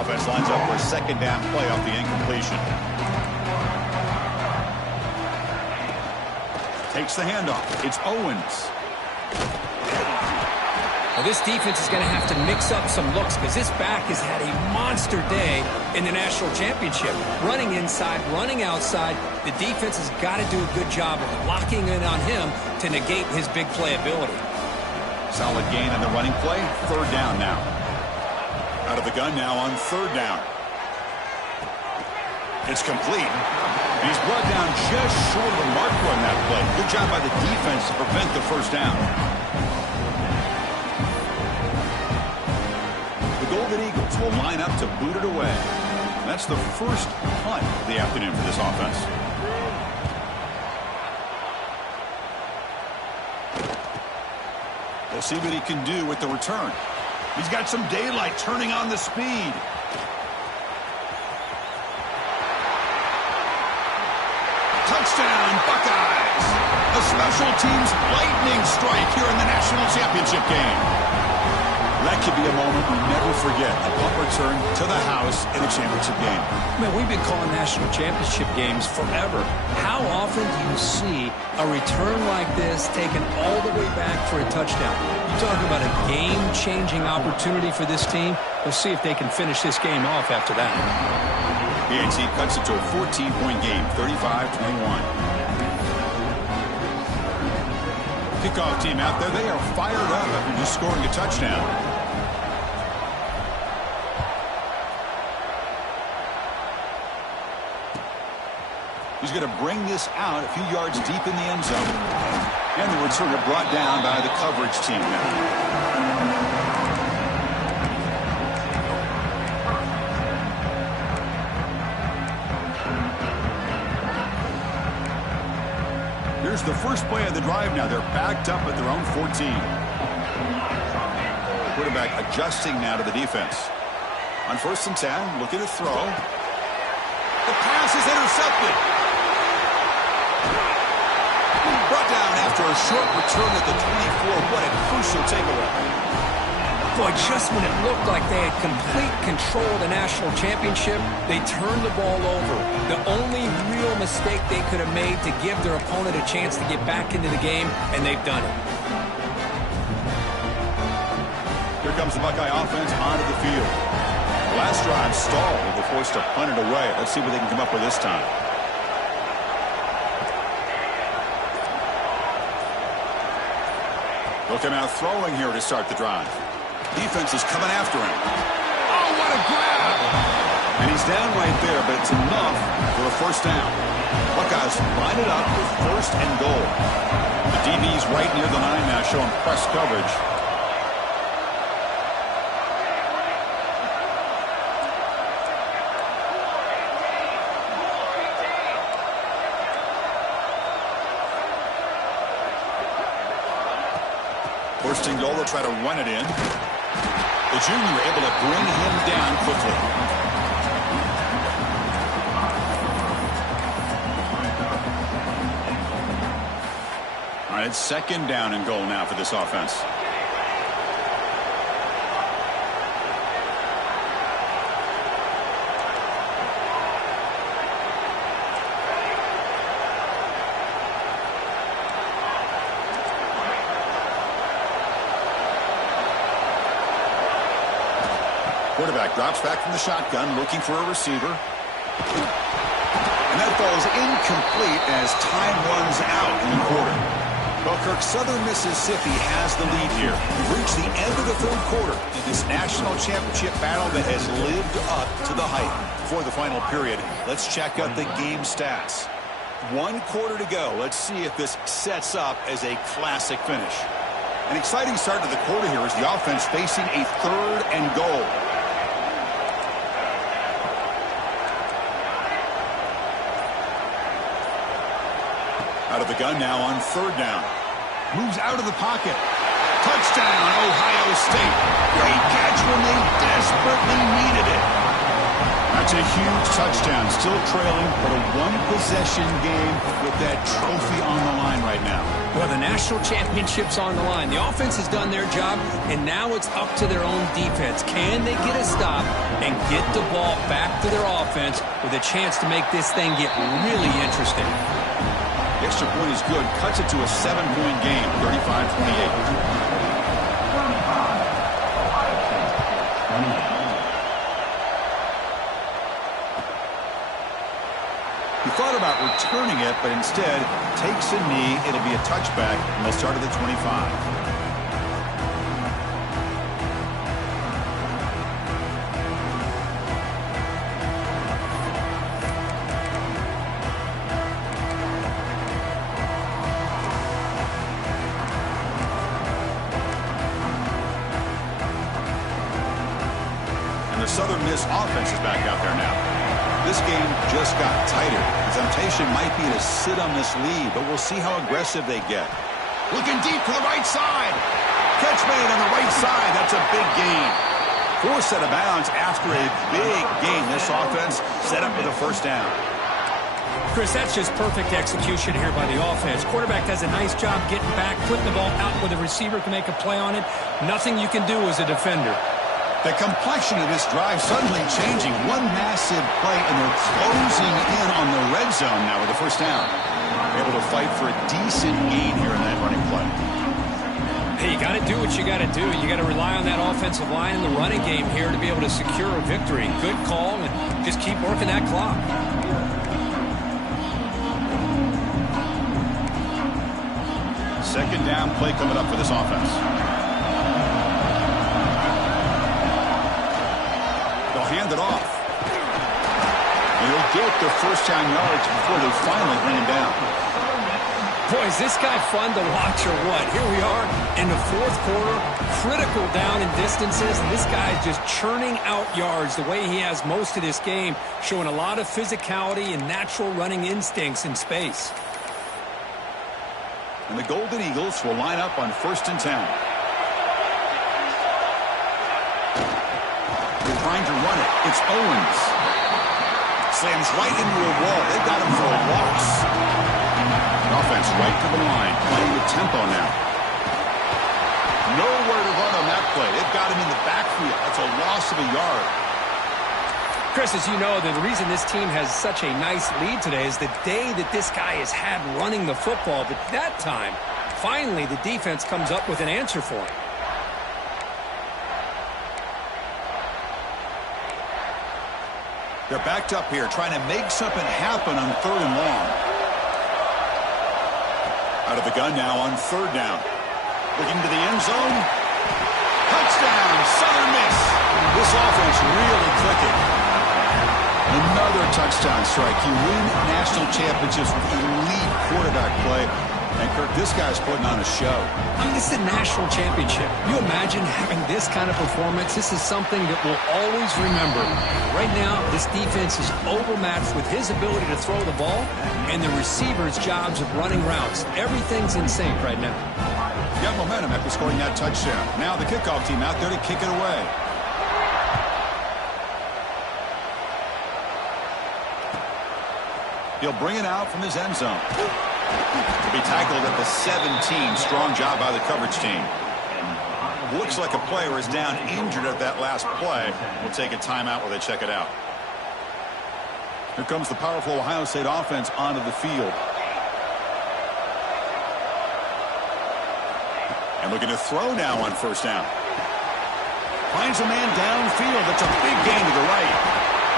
Offense lines up for a second down play off the incompletion. Takes the handoff. It's Owens. Well, this defense is going to have to mix up some looks because this back has had a monster day in the national championship. Running inside, running outside. The defense has got to do a good job of locking in on him to negate his big play ability. Solid gain on the running play. Third down now. Out of the gun now on third down. It's complete. He's brought down just short of the marker on that play. Good job by the defense to prevent the first down. Golden Eagles will line up to boot it away. That's the first punt of the afternoon for this offense. We'll see what he can do with the return. He's got some daylight turning on the speed. Touchdown, Buckeyes! A special teams lightning strike here in the national championship game. That could be a moment we never forget. A punt return to the house in a championship game. Man, we've been calling national championship games forever. How often do you see a return like this taken all the way back for a touchdown? You talk about a game-changing opportunity for this team. We'll see if they can finish this game off after that. PAT cuts it to a 14-point game, 35-21. Kickoff team out there, they are fired up after just scoring a touchdown. He's going to bring this out a few yards deep in the end zone. And the returner brought down by the coverage team now. Here's the first play of the drive now. They're backed up at their own 14. Quarterback adjusting now to the defense. On 1st and 10, looking to throw. The pass is intercepted. Brought down after a short return at the 24. What a crucial takeaway. Boy, just when it looked like they had complete control of the national championship, they turned the ball over. The only real mistake they could have made to give their opponent a chance to get back into the game, and they've done it. Here comes the Buckeye offense onto the field. Last drive stalled. They're forced to punt it away. Let's see what they can come up with this time. They'll come out throwing here to start the drive. Defense is coming after him. Oh, what a grab! And he's down right there, but it's enough for a first down. Buckeyes line it up with 1st and goal. The DB's right near the line now, showing press coverage. First and goal, they'll try to run it in. The junior able to bring him down quickly. All right, it's 2nd down and goal now for this offense. Quarterback drops back from the shotgun, looking for a receiver. And that ball is incomplete as time runs out in the quarter. Well, Kirk, Southern Mississippi has the lead here. We've reached the end of the 3rd quarter in this national championship battle that has lived up to the hype. For the final period, let's check out the game stats. 1 quarter to go. Let's see if this sets up as a classic finish. An exciting start to the quarter here as the offense facing a 3rd and goal. Out of the gun now on 3rd down. Moves out of the pocket. Touchdown, Ohio State. Great catch when they desperately needed it. That's a huge touchdown. Still trailing, but a 1-possession game with that trophy on the line right now. Well, the national championship's on the line. The offense has done their job, and now it's up to their own defense. Can they get a stop and get the ball back to their offense with a chance to make this thing get really interesting? The extra point is good. Cuts it to a 7-point game, 35-28. He thought about returning it, but instead takes a knee. It'll be a touchback, and they'll start at the 25. Southern Miss offense is back out there now. This game just got tighter. The temptation might be to sit on this lead, but we'll see how aggressive they get. Looking deep to the right side. Catch made on the right side. That's a big gain. Forced out of bounds after a big gain. This offense set up with a first down. Chris, that's just perfect execution here by the offense. Quarterback does a nice job getting back, putting the ball out where the receiver can make a play on it. Nothing you can do as a defender. The complexion of this drive suddenly changing. One massive play, and they're closing in on the red zone now with the first down. Able to fight for a decent gain here in that running play. Hey, you got to do what you got to do. You got to rely on that offensive line in the running game here to be able to secure a victory. Good call, and just keep working that clock. Second down play coming up for this offense. They'll hand it off. They'll get their first down yards before they finally bring him down. Boy, is this guy fun to watch or what? Here we are in the fourth quarter, critical down in distances, and this guy is just churning out yards the way he has most of this game, showing a lot of physicality and natural running instincts in space. And the Golden Eagles will line up on 1st and 10. They're trying to run it. It's Owens. Slams right into a wall. They got him for a loss. Offense right to the line, playing with tempo now. Nowhere to run on that play. They've got him in the backfield. That's a loss of a yard. Chris, as you know, the reason this team has such a nice lead today is the day that this guy has had running the football. But that time, finally, the defense comes up with an answer for him. They're backed up here, trying to make something happen on 3rd and long. Out of the gun now on 3rd down. Looking to the end zone. Touchdown, Southern Miss. This offense really clicking. Another touchdown strike. You win national championships with elite quarterback play. And, Kirk, this guy's putting on a show. I mean, this is a national championship. You imagine having this kind of performance? This is something that we'll always remember. Right now, this defense is overmatched with his ability to throw the ball and the receiver's jobs of running routes. Everything's in sync right now. Got momentum after scoring that touchdown. Now the kickoff team out there to kick it away. He'll bring it out from his end zone. To be tackled at the 17. Strong job by the coverage team. Looks like a player is down injured at that last play. We'll take a timeout while they check it out. Here comes the powerful Ohio State offense onto the field. And looking to throw now on 1st down. Finds a man downfield. That's a big gain to the right.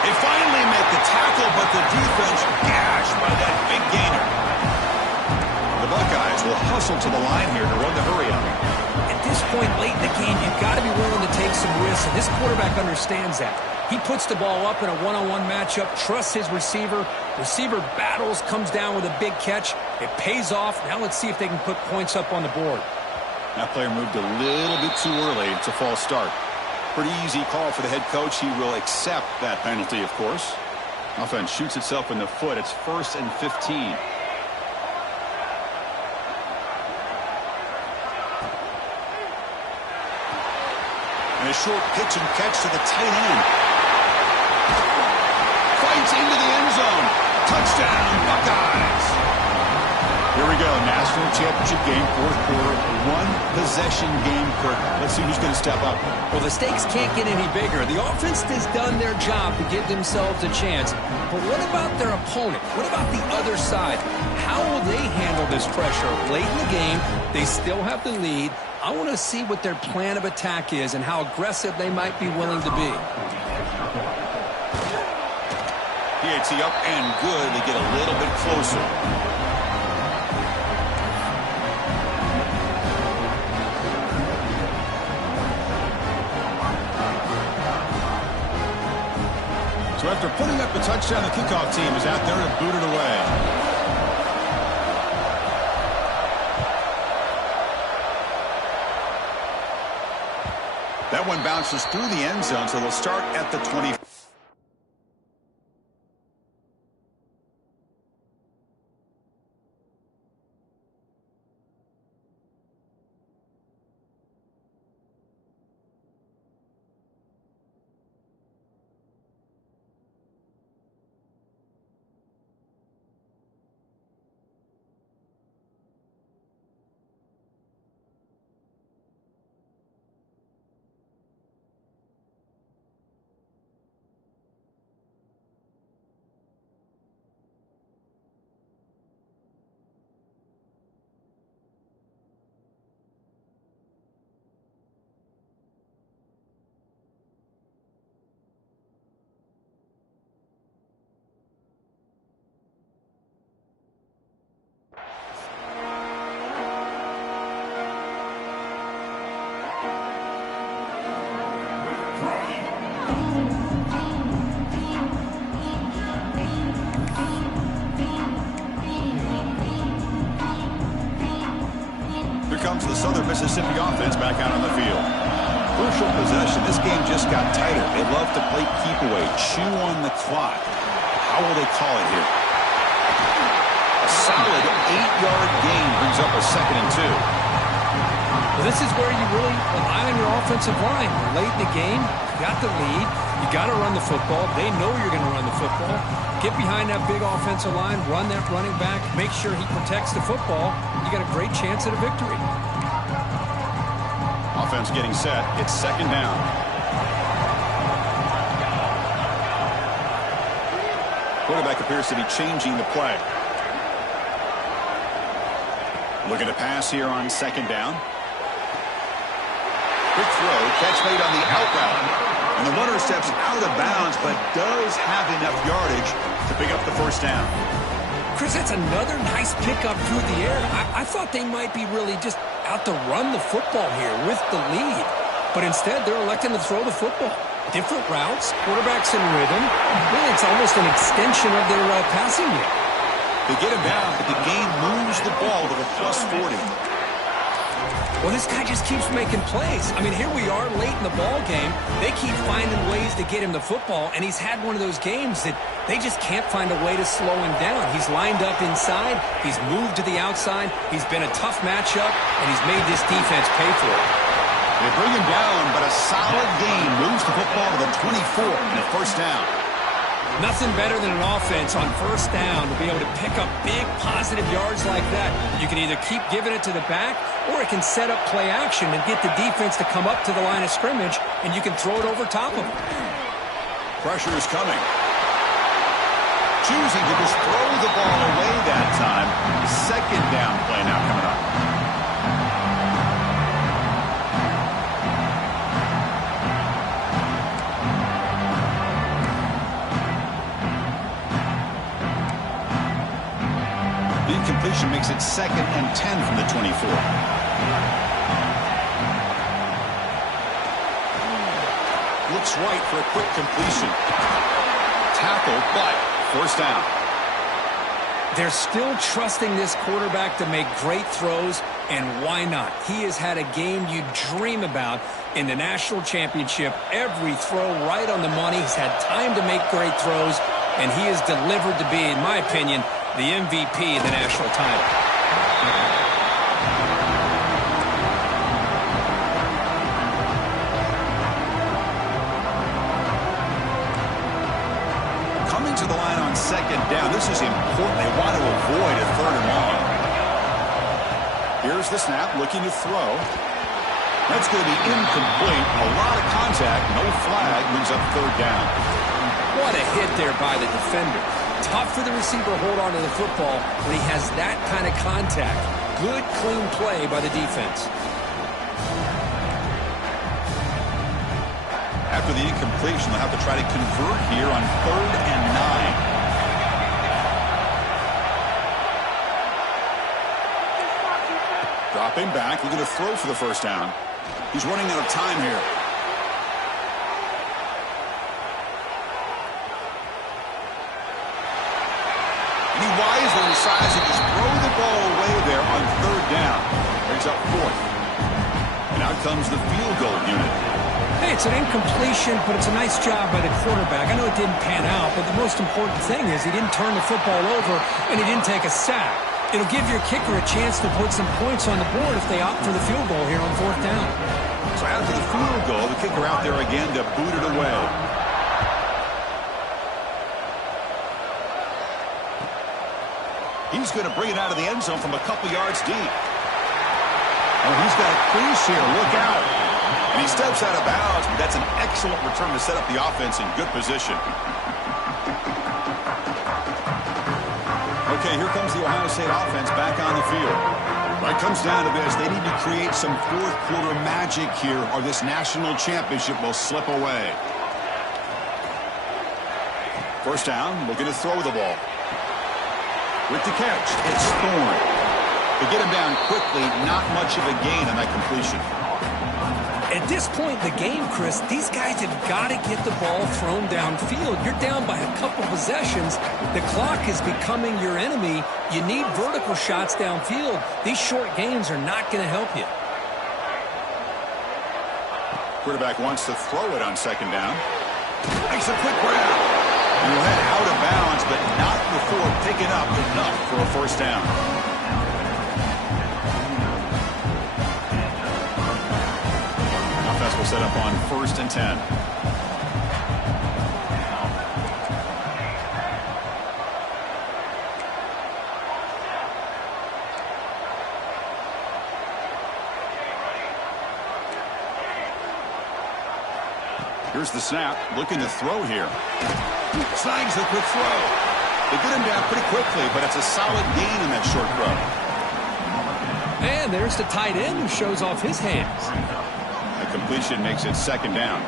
They finally make the tackle, but the defense gashed by that big gainer. The Buckeyes will hustle to the line here to run the hurry-up. At this point late in the game, you've got to be willing to take some risks, and this quarterback understands that. He puts the ball up in a one-on-one matchup, trusts his receiver. Receiver battles, comes down with a big catch. It pays off. Now let's see if they can put points up on the board. That player moved a little bit too early. It's a false start. Pretty easy call for the head coach. He will accept that penalty, of course. Offense shoots itself in the foot. It's 1st and 15. And a short pitch and catch to the tight end. Fights into the end zone. Touchdown, Buckeyes. Here we go. National championship game, 4th quarter. One-possession game, Kirk. Let's see who's going to step up. Well, the stakes can't get any bigger. The offense has done their job to give themselves a chance. But what about their opponent? What about the other side? How will they handle this pressure? Late in the game, they still have the lead. I want to see what their plan of attack is and how aggressive they might be willing to be. PAT up and good. They get a little bit closer. So after putting up a touchdown, the kickoff team is out there to boot it away. That one bounces through the end zone, so they'll start at the 20. comes the Southern Mississippi offense back out on the field. Crucial possession. This game just got tighter. They love to play keep away, chew on the clock. How will they call it here? A solid 8-yard gain brings up a 2nd and 2. Well, this is where you really rely on your offensive line. Late in the game, you got the lead. You got to run the football. They know you're going to run the football. Get behind that big offensive line, run that running back, make sure he protects the football. You got a great chance at a victory. Offense getting set. It's 2nd down. Quarterback appears to be changing the play. Looking to pass here on 2nd down. Quick throw, catch made on the out route. And the runner steps out of bounds, but does have enough yardage to pick up the 1st down. Chris, that's another nice pickup through the air. I thought they might be really just out to run the football here with the lead. But instead, they're electing to throw the football. Different routes, quarterbacks in rhythm. Really, it's almost an extension of their passing game. They get him down, but the game moves the ball to the +40. Well, this guy just keeps making plays. I mean, here we are late in the ball game. They keep finding ways to get him the football, and he's had one of those games that they just can't find a way to slow him down. He's lined up inside. He's moved to the outside. He's been a tough matchup, and he's made this defense pay for it. They bring him down, but a solid gain moves the football to the 24 and a 1st down. Nothing better than an offense on 1st down to be able to pick up big positive yards like that. You can either keep giving it to the back, or it can set up play action and get the defense to come up to the line of scrimmage, and you can throw it over top of them. Pressure is coming. Choosing to just throw the ball away that time. 2nd down play now coming up. Incompletion makes it 2nd and 10 from the 24. Looks right for a quick completion. Tackle, but 1st down. They're still trusting this quarterback to make great throws, and why not? He has had a game you dream about in the national championship. Every throw right on the money. He's had time to make great throws, and he has delivered to be, in my opinion, the MVP of the national title. Coming to the line on 2nd down. This is important. They want to avoid a 3rd and long. Here's the snap, looking to throw. That's going to be incomplete. A lot of contact, no flag, moves up 3rd down. What a hit there by the defender. Tough for the receiver to hold on to the football when he has that kind of contact. Good, clean play by the defense. After the incompletion, they'll have to try to convert here on 3rd and 9. Dropping back, looking to throw for the 1st down. He's running out of time here. He wisely decides to just throw the ball away there on 3rd down. Brings up 4th. And out comes the field goal unit. Hey, it's an incompletion, but it's a nice job by the quarterback. I know it didn't pan out, but the most important thing is he didn't turn the football over and he didn't take a sack. It'll give your kicker a chance to put some points on the board if they opt for the field goal here on 4th down. So after the field goal, the kicker out there again to boot it away. He's going to bring it out of the end zone from a couple yards deep. Oh, he's got a crease here. Look out. And he steps out of bounds, but that's an excellent return to set up the offense in good position. Okay, here comes the Ohio State offense back on the field. When it comes down to this, they need to create some 4th quarter magic here, or this national championship will slip away. 1st down, looking to throw the ball. With the catch, it's Thorne. To get him down quickly, not much of a gain on that completion. At this point in the game, Chris, these guys have got to get the ball thrown downfield. You're down by a couple possessions. The clock is becoming your enemy. You need vertical shots downfield. These short gains are not going to help you. Quarterback wants to throw it on second down. Makes a quick grab. And he'll head out of bounds, but not before picking up enough for a first down. Offense will set up on 1st and 10. Here's the snap, looking to throw here. Snags the quick throw. They get him down pretty quickly, but it's a solid gain in that short throw. And there's the tight end who shows off his hands. A completion makes it second down.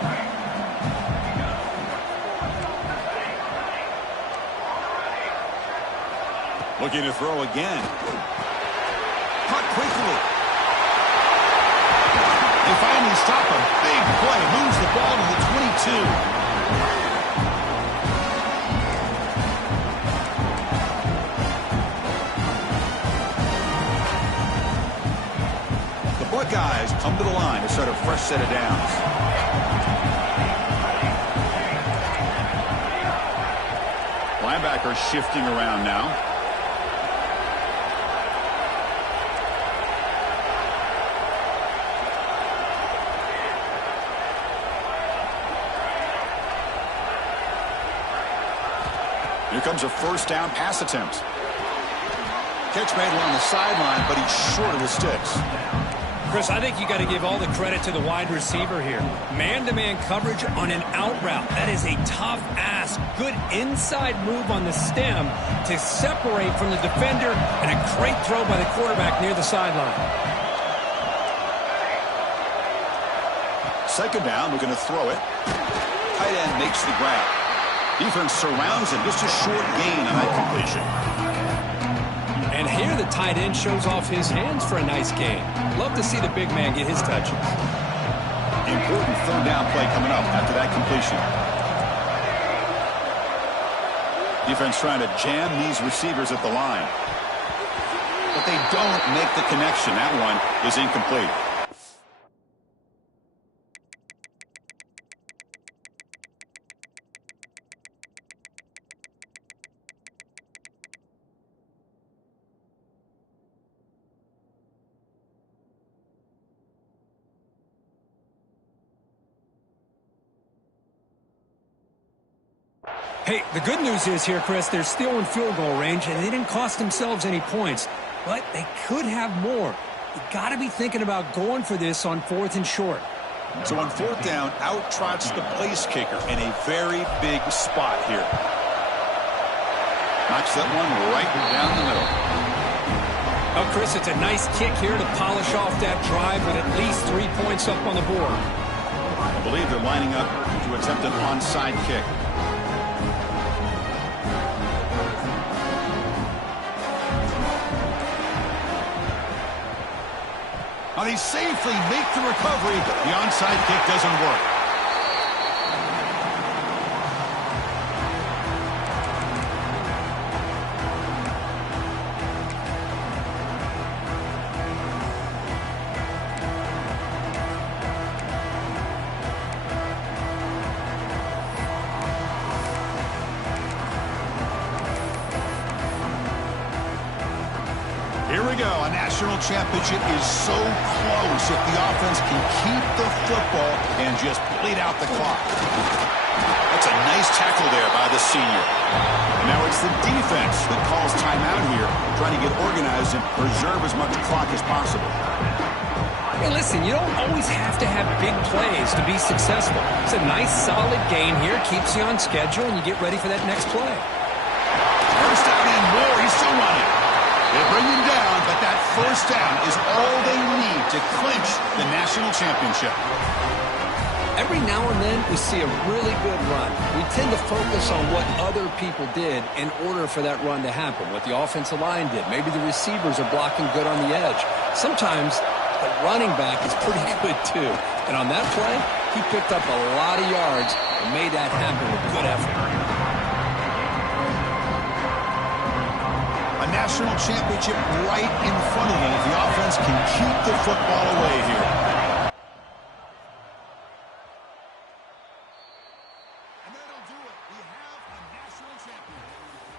Looking to throw again. Caught quickly. They finally stop him. Big play. Moves the ball to the 22. The Buckeyes come to the line to start a fresh set of downs. Linebacker shifting around now. Here comes a first down pass attempt. Catch made along the sideline, but he's short of the sticks. Chris, I think you got to give all the credit to the wide receiver here. Man-to-man coverage on an out route. That is a tough ask. Good inside move on the stem to separate from the defender, and a great throw by the quarterback near the sideline. Second down, we're going to throw it. Tight end makes the grab. Defense surrounds him. Just a short gain on that completion. And here the tight end shows off his hands for a nice gain. Love to see the big man get his touches. Important third down play coming up after that completion. Defense trying to jam these receivers at the line. But they don't make the connection. That one is incomplete. Hey, the good news is here, Chris, they're still in field goal range, and they didn't cost themselves any points. But they could have more. You got to be thinking about going for this on 4th and short. So on 4th down, out trots the place kicker in a very big spot here. Knocks that one right down the middle. Oh, Chris, it's a nice kick here to polish off that drive with at least 3 points up on the board. I believe they're lining up to attempt an onside kick. Now they safely make the recovery, but the onside kick doesn't work. Here we go. A national championship is so close if the offense can keep the football and just bleed out the clock. That's a nice tackle there by the senior. And now it's the defense that calls timeout here, trying to get organized and preserve as much clock as possible. Hey, listen, you don't always have to have big plays to be successful. It's a nice, solid gain here, keeps you on schedule, and you get ready for that next play. First down and more. He's still running. They bring him down, but that first down is all they need to clinch the national championship. Every now and then we see a really good run. We tend to focus on what other people did in order for that run to happen, what the offensive line did. Maybe the receivers are blocking good on the edge. Sometimes the running back is pretty good too. And on that play, he picked up a lot of yards and made that happen with good effort. A national championship right in front of them if the offense can keep the football away here. And that'll do it. We have a national champion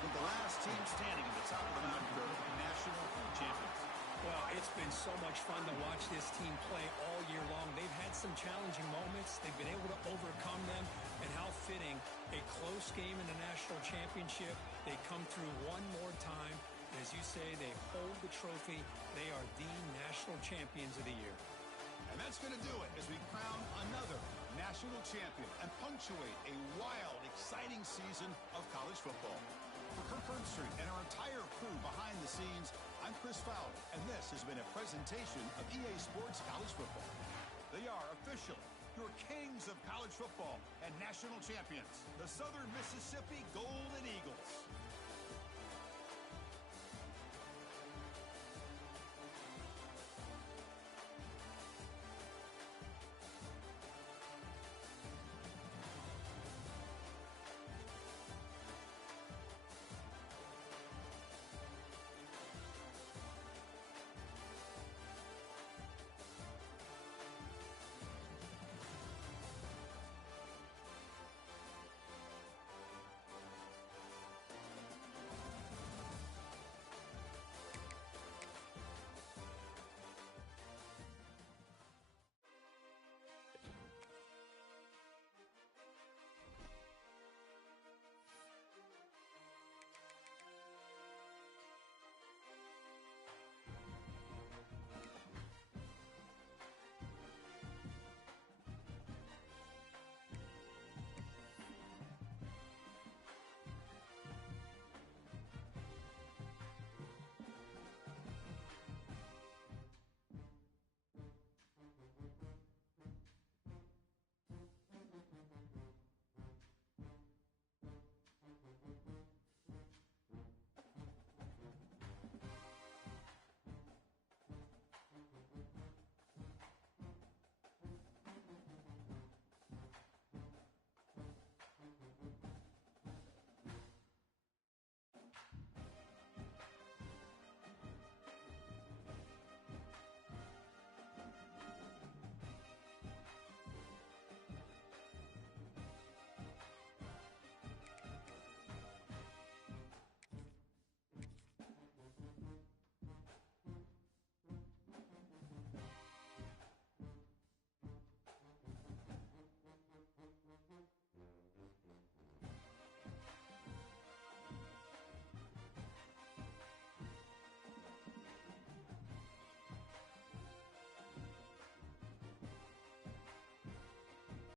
with the last team standing at the top of the mountain, national champions. Well, it's been so much fun to watch this team play all year long. They've had some challenging moments. They've been able to overcome them. And how fitting, a close game in the national championship. They come through one more time. As you say, they hold the trophy. They are the national champions of the year. And that's going to do it as we crown another national champion and punctuate a wild, exciting season of college football. For Kirk Herbstreit and our entire crew behind the scenes, I'm Chris Fowler, and this has been a presentation of EA Sports College Football. They are officially your kings of college football and national champions, the Southern Mississippi Golden Eagles.